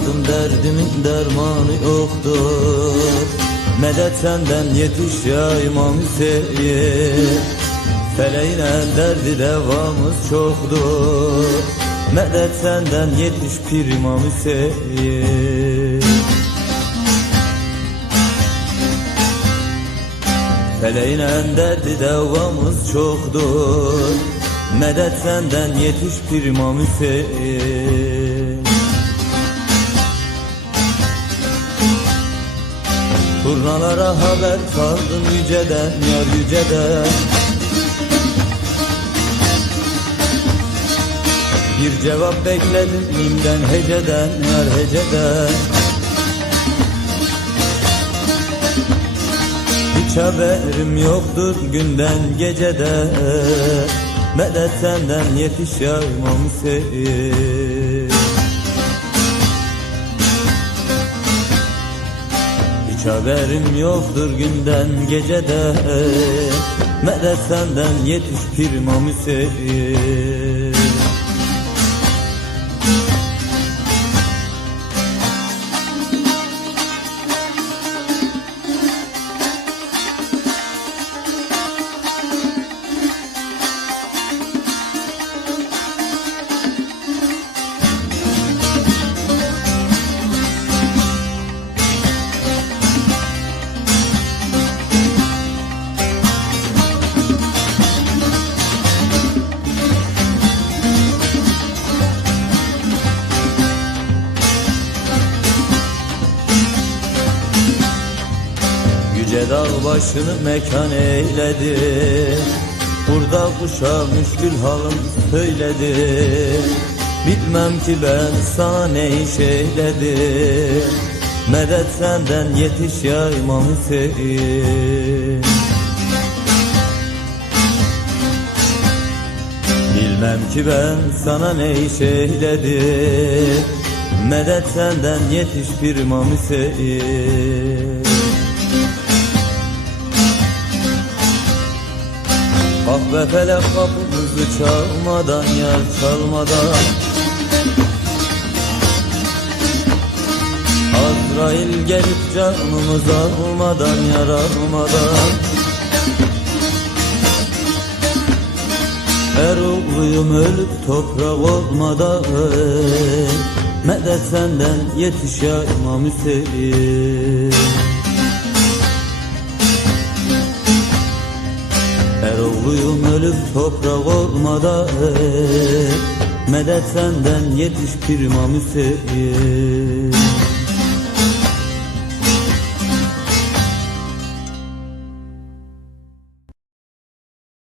Aradım derdimin dermanı yoktur. Medet senden yetiş ya İmam Hüseyin Feleğine derdi devamız çoktur. Medet senden yetiş Pir İmam Hüseyin Feleğine derdi devamız çoktur. Medet senden yetiş Pir İmam Hüseyin Turnalara haber saldım yüceden yar yüceden. Bir cevap bekledim mimden heceden yar heceden. Hiç haberim yoktur günden geceden. Medet senden yetiş ya İmam Hüseyin Hiç haberim yoktur günden geceden Medet senden yetiş Pir İmam Hüseyin Yüce dağ başını mekan eyledi. Burada kuşa müşkül halım söyledi. Bilmem ki ben sana ne iş eyledim Medet senden yetiş ya İmam Hüseyin. Bilmem ki ben sana ne iş eyledim Medet senden yetiş bir İmam Hüseyin Be felek kapımızı çalmadan yar çalmadan. Azrail gelip canımızı almadan yar almadan. Eroğluyum ölüp toprak olmadan. Medet senden yetiş ya İmam Hüseyin Eroğluyum ölüp toprak olmadan Medet senden yetiş Pir İmam Hüseyin